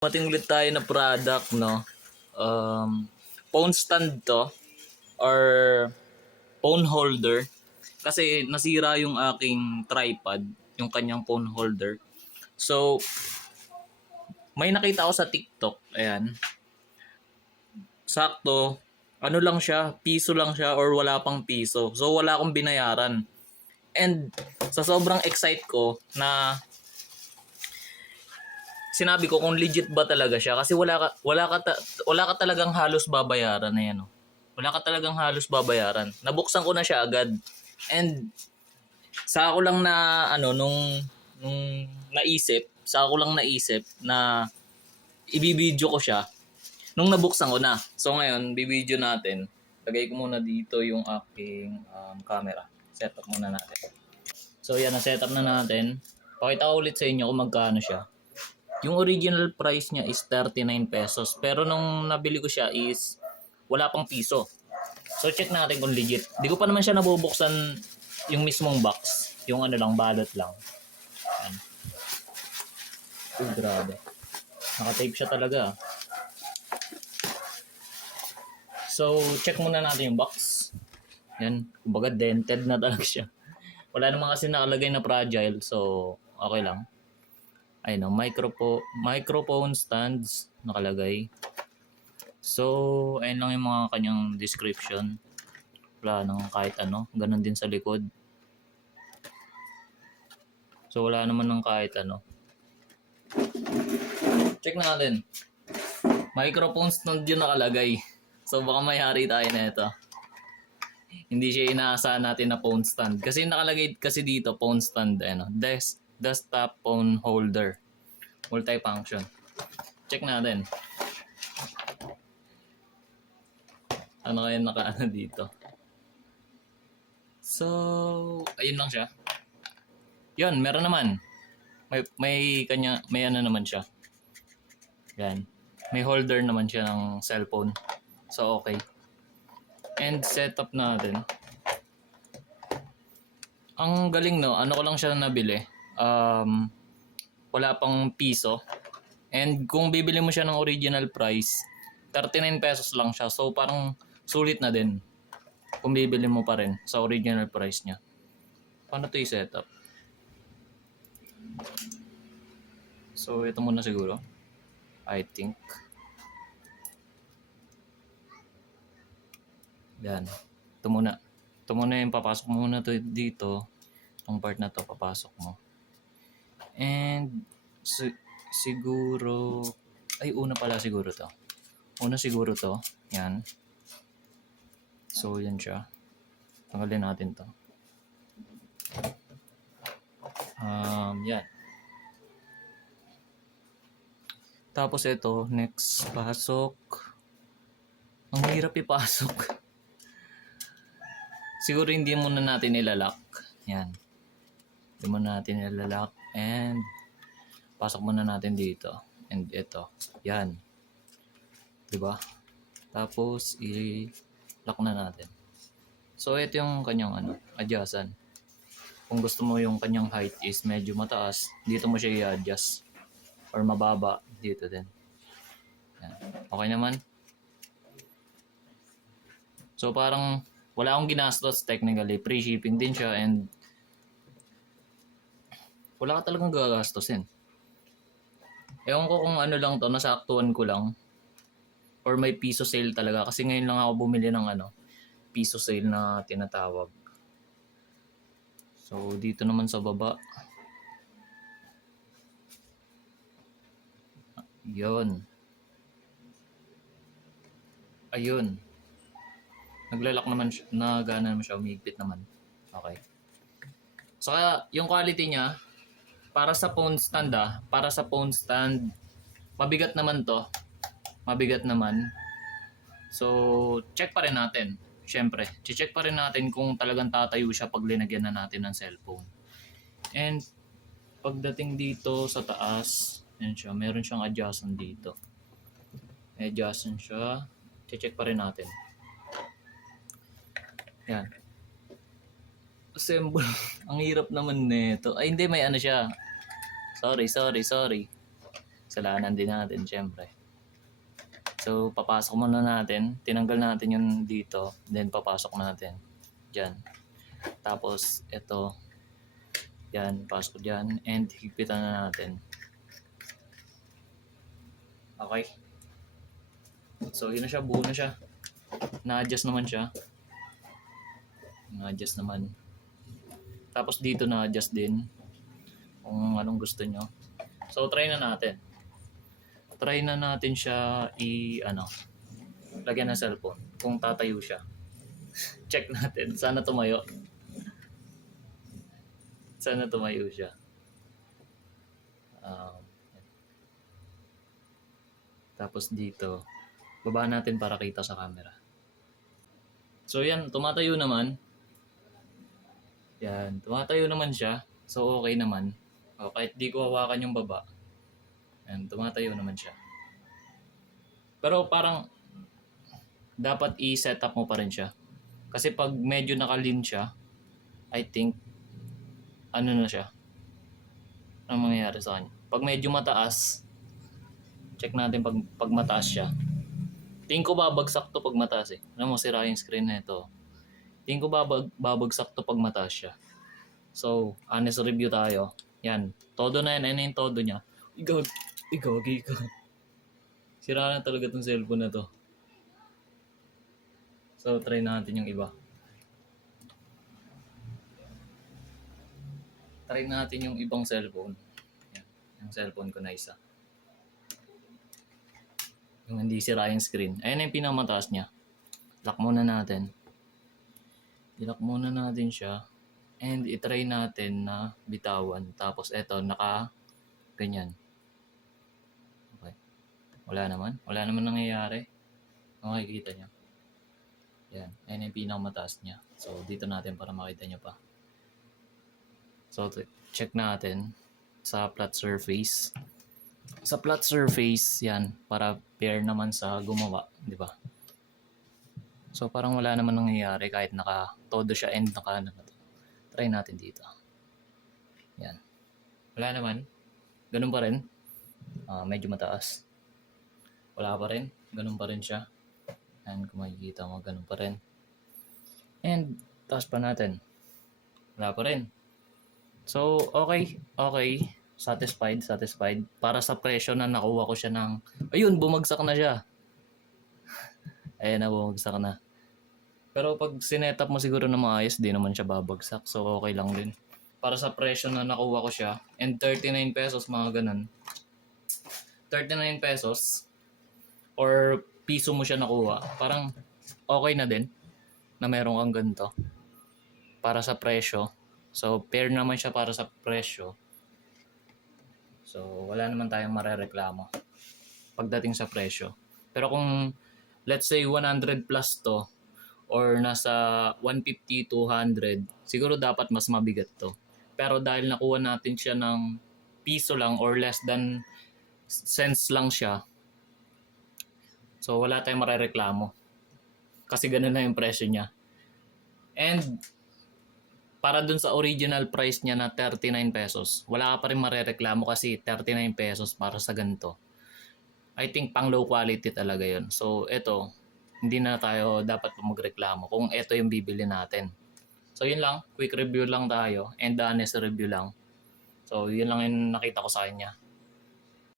Dumating ulit tayo na product, no? Phone stand to or phone holder. Kasi nasira yung aking tripod, yung kanyang phone holder. So, may nakita ako sa TikTok. Ayan. Sakto. Ano lang siya, piso lang siya or wala pang piso. So, wala akong binayaran. And sa sobrang excite ko na sinabi ko kung legit ba talaga siya kasi wala ka talagang halos babayaran na yan. Oh. Wala ka talagang halos babayaran. Nabuksan ko na siya agad. And sa ako lang na nung sa ako lang naisip na ibibideo ko siya nung nabuksan ko na. So ngayon, bibideo natin. Lagay ko muna dito yung aking camera. Setup muna natin. So yan, na-setup na natin. Pakita ko ulit sa inyo kung magkano siya. Yung original price niya is 39 pesos. Pero nung nabili ko siya is wala pang piso. So check natin kung legit. Di ko pa naman siya nabubuksan yung mismong box. Yung ano lang, balot lang. Ayan. Grabe. Naka-tape siya talaga. So check muna natin yung box. Yan. Kumbaga dented na talaga siya. Wala naman kasi nakalagay na fragile. So okay lang. Ayun, microphone stands nakalagay. So, ayun lang yung mga kanyang description. Wala nang kahit ano. Ganon din sa likod. So, wala naman ng kahit ano. Check na natin. Microphone stand yun nakalagay. So, baka mayari tayo na ito. Hindi siya inaasahan natin na phone stand. Kasi nakalagay kasi dito, phone stand. Ano, desktop phone holder. Multifunction. Check natin. Ano kaya nakaano dito? So, ayun lang siya. Yun, meron naman. May ano naman siya. Yan. May holder naman siya ng cellphone. So, okay. And setup natin. Ang galing, no? Ano ko lang siya nabili. Wala pang piso. And kung bibili mo siya ng original price, 39 pesos lang siya. So parang sulit na din kung bibili mo pa rin sa original price niya. Paano ito i-setup? So ito muna siguro. I think. Yan. Ito muna. Ito muna yung papasok mo muna to dito. Itong part na to papasok mo. And siguro una pala siguro to. Una siguro to. Yan. So yan siya. Tanggalin natin to. Yan. Tapos ito, next pasok. Ang hirap ipasok. Siguro hindi muna natin ilalak. Yan. Hindi muna natin ilalak. And pasok muna natin dito. And ito. Yan. Diba? Tapos i-lock na natin. So ito yung kanyang adjustan. Kung gusto mo yung kanyang height is medyo mataas, dito mo siya i-adjust. Or mababa, dito din. Yan. Okay naman. So parang wala akong ginastos technically. Free shipping din siya and wala ka talagang gagastusin. Ewan ko kung ano lang to, nasaktuhan ko lang. Or may piso sale talaga. Kasi ngayon lang ako bumili ng piso sale na tinatawag. So dito naman sa baba. Yun. Ayun. Naglalak naman siya. Nagana naman siya. Umigpit naman. Okay. Saka yung quality niya, para sa phone stand mabigat naman to. Mabigat naman. So, check pa rin natin. Siyempre, check pa rin natin kung talagang tatayo siya pag linagyan na natin ng cellphone. And, pagdating dito sa taas, yan siya, meron siyang adjustment dito. May adjustment siya. Check pa rin natin. Yan. Assemble. Ang hirap naman nito. Ay, hindi, may ano siya. Sorry. Kasalanan din natin, syempre. So, papasok muna natin. Tinanggal natin yung dito. Then, papasok natin. Diyan. Tapos, ito. Yan, pasok dyan. And, higpitan na natin. Okay. So, yun na siya. Buo na siya. Na-adjust naman siya. Na-adjust naman. Tapos, dito na-adjust din. Kung anong gusto nyo. So, try na natin. Try na natin siya lagyan ng cellphone. Kung tatayo siya. Check natin. Sana tumayo. Sana tumayo siya. Tapos dito, baba natin para kita sa camera. So yan, tumatayo naman. Yan, tumatayo naman siya. So okay naman. O, kahit di ko hawakan yung baba. Yan, tumatayo naman siya. Pero parang dapat i-set up mo pa rin siya. Kasi pag medyo nakalin siya, I think, na siya? Ano mangyayari sa kanya? Pag medyo mataas, check natin pag mataas siya. Tingin ko babagsak to pag mataas eh. Alam mo, sira yung screen na ito. Tingin ko babagsak to pag mataas siya. So, honest review tayo. Yan. Todo na yan. Ano yung todo niya? Igagi ka. Sira na talaga tong cellphone na to. So, try natin yung iba. Try natin yung ibang cellphone. Yan. Yung cellphone ko na isa. Yung hindi sira yung screen. Ayan yung pinamataas niya. Lock muna natin. I-lock muna natin siya. And itry natin na bitawan. Tapos eto, ganyan. Okay. Wala naman nangyayari. Okay, kita niya. Yan. Ayan yung pinakamataas niya. So, dito natin para makita niyo pa. So, check natin sa flat surface. Sa flat surface, yan. Para pair naman sa gumawa. Di ba? So, parang wala naman nangyayari kahit todo siya and try natin dito. Yan. Wala naman. Ganun pa rin. Medyo mataas. Wala pa rin. Ganun pa rin siya. Yan, kung makikita mo, ganun pa rin. And, taas pa natin. Wala pa rin. So, okay. Satisfied. Para sa presyo na nakuha ko siya ng... Ayun, bumagsak na siya. Ayan na, bumagsak na. Pero pag sinetup mo siguro na maayos, di naman siya babagsak. So, okay lang din. Para sa presyo na nakuha ko siya. And 39 pesos, mga ganun. 39 pesos. Or piso mo siya nakuha. Parang okay na din na meron kang ganito. Para sa presyo. So, pair naman siya para sa presyo. So, wala naman tayong marereklamo pagdating sa presyo. Pero kung, let's say, 100 plus to, or nasa 150, 200, siguro dapat mas mabigat to. Pero dahil nakuha natin siya ng piso lang or less than cents lang siya, so wala tayong marereklamo. Kasi ganun na yung presyo niya. And, para dun sa original price niya na 39 pesos, wala ka pa rin marereklamo kasi 39 pesos para sa ganito. I think pang low quality talaga yun. So, ito, hindi na tayo dapat magreklamo kung ito yung bibili natin. So, yun lang. Quick review lang tayo and honest review lang. So, yun lang yung nakita ko sa kanya.